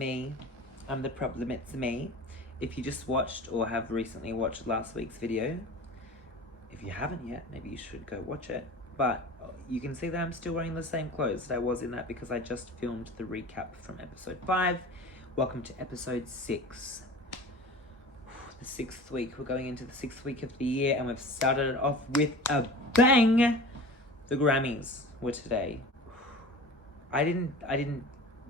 me. I'm the problem, it's me. If you just watched or have recently watched last week's video, if you haven't yet, maybe you should go watch it. But you can see that I'm still wearing the same clothes that I was in that because I just filmed the recap from episode 5. Welcome to episode 6. The 6th week. We're going into the 6th week of the year and we've started it off with a bang! The Grammys were today. I didn't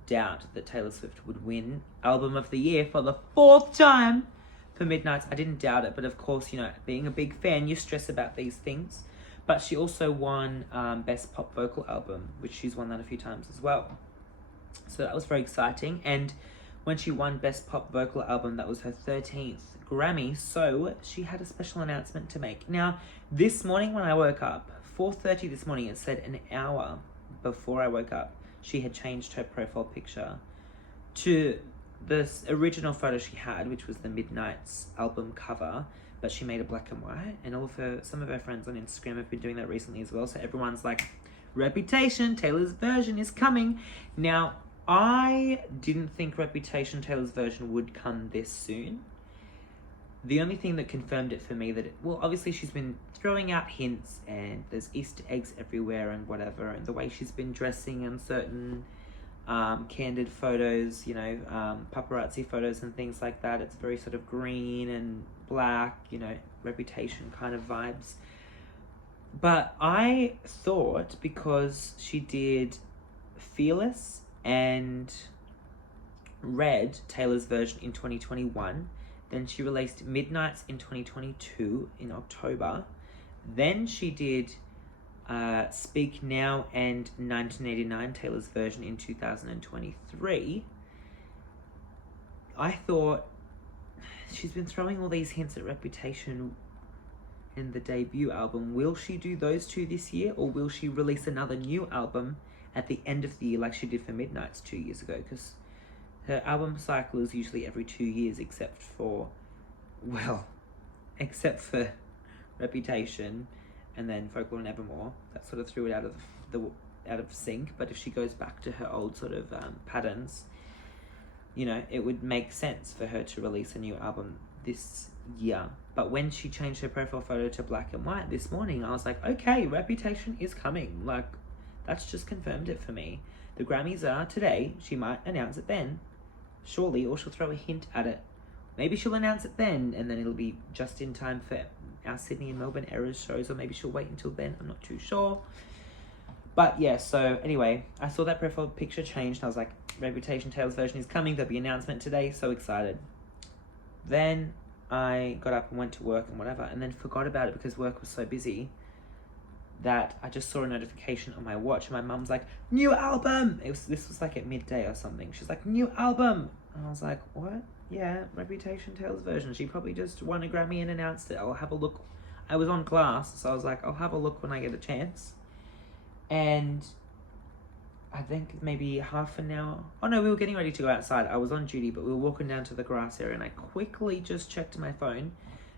doubt that Taylor Swift would win Album of the Year for the 4th time for Midnights. I didn't doubt it, but of course, you know, being a big fan, you stress about these things. But she also won Best Pop Vocal Album, which she's won that a few times as well. So that was very exciting. And when she won Best Pop Vocal Album, that was her 13th Grammy. So she had a special announcement to make. Now, this morning when I woke up, 4:30 this morning, it said an hour before I woke up, she had changed her profile picture to the original photo she had, which was the Midnights album cover, but she made it black and white. And some of her friends on Instagram have been doing that recently as well. So everyone's like, Reputation, Taylor's version is coming. Now, I didn't think Reputation, Taylor's version would come this soon. The only thing that confirmed it for me obviously she's been throwing out hints and there's Easter eggs everywhere and whatever, and the way she's been dressing in certain candid photos, you know, paparazzi photos and things like that. It's very sort of green and black, you know, Reputation kind of vibes. But I thought because she did Fearless and Red, Taylor's version, in 2021, then she released Midnights in 2022 in October. Then she did Speak Now and 1989, Taylor's version, in 2023. I thought she's been throwing all these hints at Reputation in the debut album. Will she do those two this year, or will she release another new album at the end of the year like she did for Midnights 2 years ago? Because her album cycle is usually every 2 years, except for Reputation and then Folklore and Evermore. That sort of threw it out of sync. But if she goes back to her old sort of patterns, you know, it would make sense for her to release a new album this year. But when she changed her profile photo to black and white this morning, I was like, okay, Reputation is coming. Like, that's just confirmed it for me. The Grammys are today. She might announce it then, surely, or she'll throw a hint at it. Maybe she'll announce it then, and then it'll be just in time for our Sydney and Melbourne Eras shows, or maybe she'll wait until then. I'm not too sure. But yeah, so anyway, I saw that profile picture change, and I was like, Reputation, Taylor's version is coming. There'll be an announcement today. So excited. Then I got up and went to work and whatever, and then forgot about it because work was so busy that I just saw a notification on my watch, and my mum's like, new album! This was like at midday or something. She's like, new album! And I was like, what? Yeah, Reputation, Taylor's version. She probably just won a Grammy and announced it. I'll have a look. I was on class, so I was like, I'll have a look when I get a chance. And I think maybe half an hour. Oh no, we were getting ready to go outside. I was on duty, but we were walking down to the grass area, and I quickly just checked my phone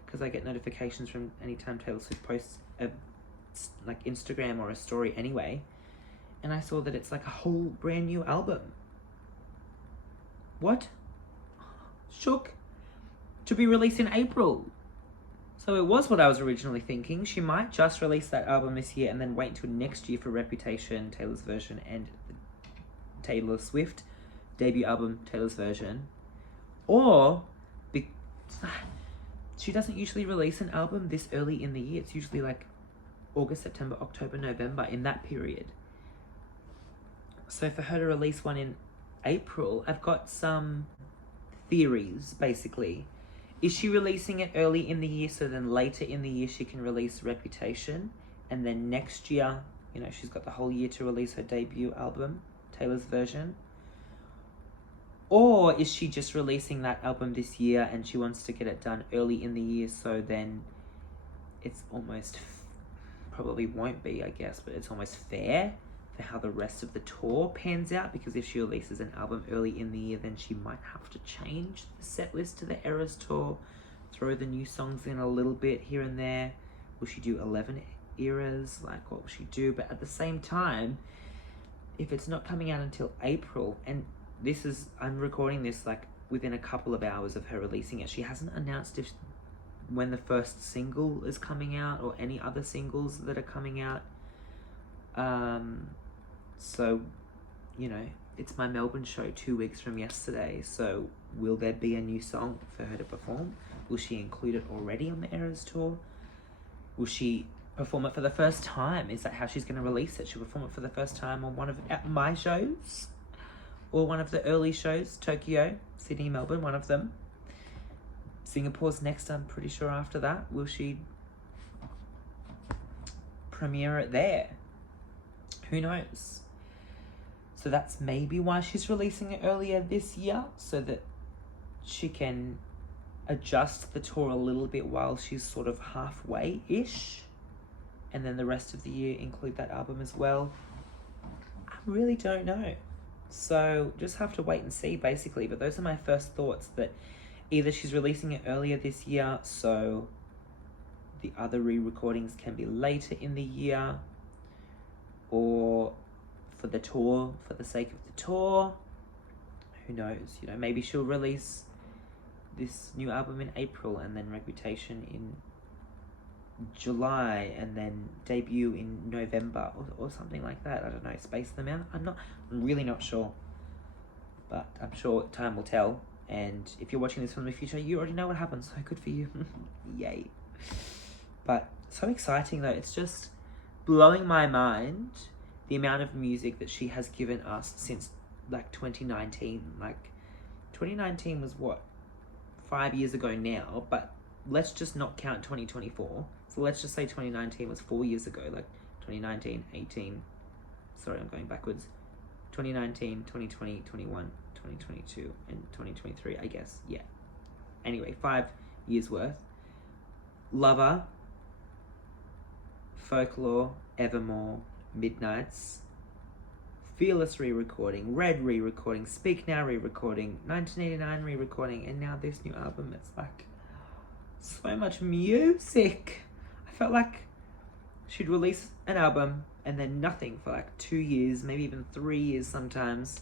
because I get notifications from anytime Taylor Swift posts a like Instagram or a story anyway, and I saw that it's like a whole brand new album. What? Shook. To be released in April. So it was what I was originally thinking. She might just release that album this year and then wait till next year for Reputation, Taylor's version, and Taylor Swift debut album, Taylor's version. Or she doesn't usually release an album this early in the year. It's usually like August, September, October, November, in that period. So for her to release one in April, I've got some theories, basically. Is she releasing it early in the year so then later in the year she can release Reputation, and then next year, you know, she's got the whole year to release her debut album, Taylor's version? Or is she just releasing that album this year and she wants to get it done early in the year, so then it's almost, probably won't be, I guess, but it's almost fair for how the rest of the tour pans out, because if she releases an album early in the year, then she might have to change the set list to the Eras Tour, throw the new songs in a little bit here and there. Will she do 11 eras? Like, what will she do? But at the same time, if it's not coming out until April, and I'm recording this like within a couple of hours of her releasing it. She hasn't announced when the first single is coming out or any other singles that are coming out. So, you know, it's my Melbourne show 2 weeks from yesterday. So will there be a new song for her to perform? Will she include it already on the Eras tour? Will she perform it for the first time? Is that how she's going to release it? She'll perform it for the first time on one of my shows? Or one of the early shows, Tokyo, Sydney, Melbourne, one of them. Singapore's next, I'm pretty sure, after that. Will she premiere it there? Who knows? So that's maybe why she's releasing it earlier this year, so that she can adjust the tour a little bit while she's sort of halfway-ish. And then the rest of the year include that album as well. I really don't know. So just have to wait and see, basically. But those are my first thoughts, that either she's releasing it earlier this year, so the other re-recordings can be later in the year, or for the tour, for the sake of the tour. Who knows? You know, maybe she'll release this new album in April, and then Reputation in July, and then debut in November, or something like that. I don't know, space them out. I'm really not sure, but I'm sure time will tell. And if you're watching this from the future, you already know what happens, so good for you. Yay. But so exciting though. It's just blowing my mind, the amount of music that she has given us since like 2019. Like 2019 was what, 5 years ago now, but let's just not count 2024. So let's just say 2019 was 4 years ago, like 2019, 18, sorry, I'm going backwards. 2019, 2020, 21, 2022, and 2023, I guess, yeah. Anyway, 5 years worth. Lover, Folklore, Evermore, Midnights, Fearless re-recording, Red re-recording, Speak Now re-recording, 1989 re-recording, and now this new album. It's like so much music. I felt like she'd release an album and then nothing for like 2 years, maybe even 3 years sometimes,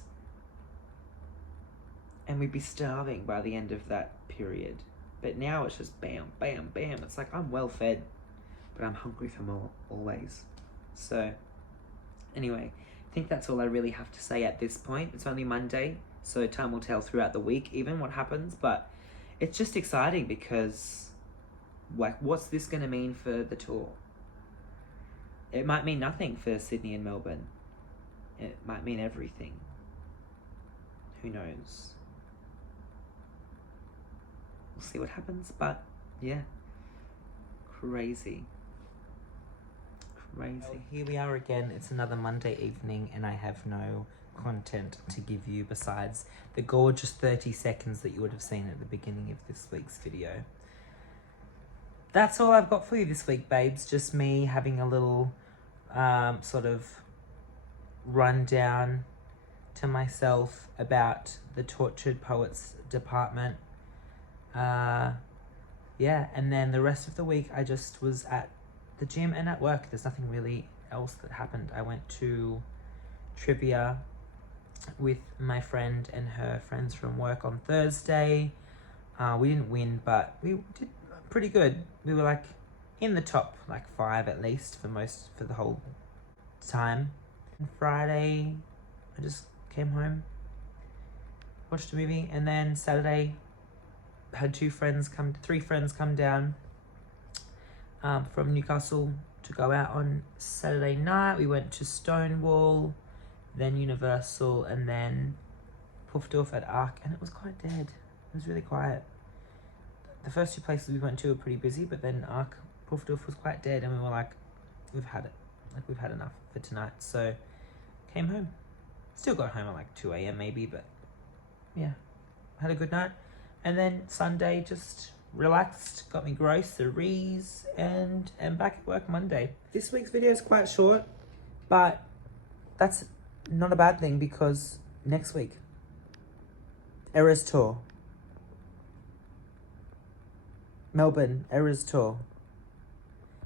and we'd be starving by the end of that period. But now it's just bam, bam, bam. It's like I'm well fed, but I'm hungry for more, always. So anyway, I think that's all I really have to say at this point. It's only Monday, so time will tell throughout the week even what happens, but it's just exciting because, like, what's this going to mean for the tour? It might mean nothing for Sydney and Melbourne. It might mean everything. Who knows? We'll see what happens, but yeah, crazy. Well, here we are again. It's another Monday evening and I have no content to give you besides the gorgeous 30 seconds that you would have seen at the beginning of this week's video. That's all I've got for you this week, babes. Just me having a little sort of rundown to myself about the Tortured Poets department. Yeah, and then the rest of the week I just was at the gym and at work. There's nothing really else that happened. I went to trivia with my friend and her friends from work on Thursday. We didn't win, but we did pretty good. We were like in the top like 5 at least for the whole time. And Friday I just came home, watched a movie, and then Saturday had 3 friends come down from Newcastle to go out on Saturday night. We went to Stonewall, then Universal, and then Puffdorf at Arc, and it was quite dead. It was really quiet. The first 2 places we went to were pretty busy, but then Arc, Puffdorf was quite dead, and we were like, we've had it. Like, we've had enough for tonight. So, came home. Still got home at like 2 a.m. maybe, but yeah, had a good night. And then Sunday, just relaxed, got me groceries, and am back at work Monday. This week's video is quite short, but that's not a bad thing because next week, Eras Tour. Melbourne, Eras Tour.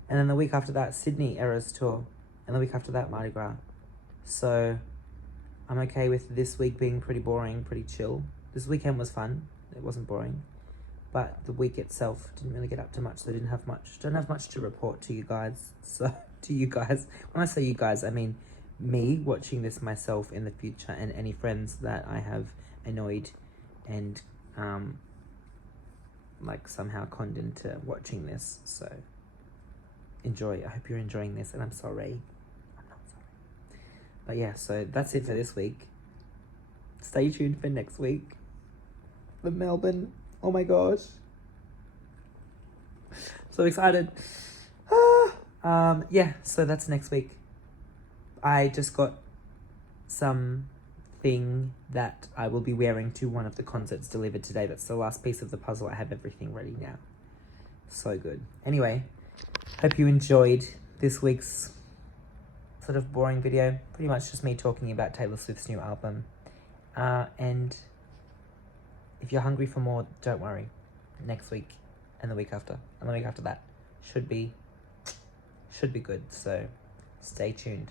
And then the week after that, Sydney, Eras Tour. And the week after that, Mardi Gras. So, I'm okay with this week being pretty boring, pretty chill. This weekend was fun. It wasn't boring. But the week itself didn't really get up to much, so I don't have much to report to you guys. So, to you guys, when I say you guys, I mean me watching this myself in the future, and any friends that I have annoyed and, like, somehow conned into watching this. So, enjoy. I hope you're enjoying this, and I'm sorry. I'm not sorry. But yeah, so that's it for this week. Stay tuned for next week. The Melbourne. Oh my gosh. So excited. Yeah, so that's next week. I just got something that I will be wearing to one of the concerts delivered today. That's the last piece of the puzzle. I have everything ready now. So good. Anyway, hope you enjoyed this week's sort of boring video. Pretty much just me talking about Taylor Swift's new album. And if you're hungry for more, don't worry. Next week and the week after and the week after that should be good. So stay tuned.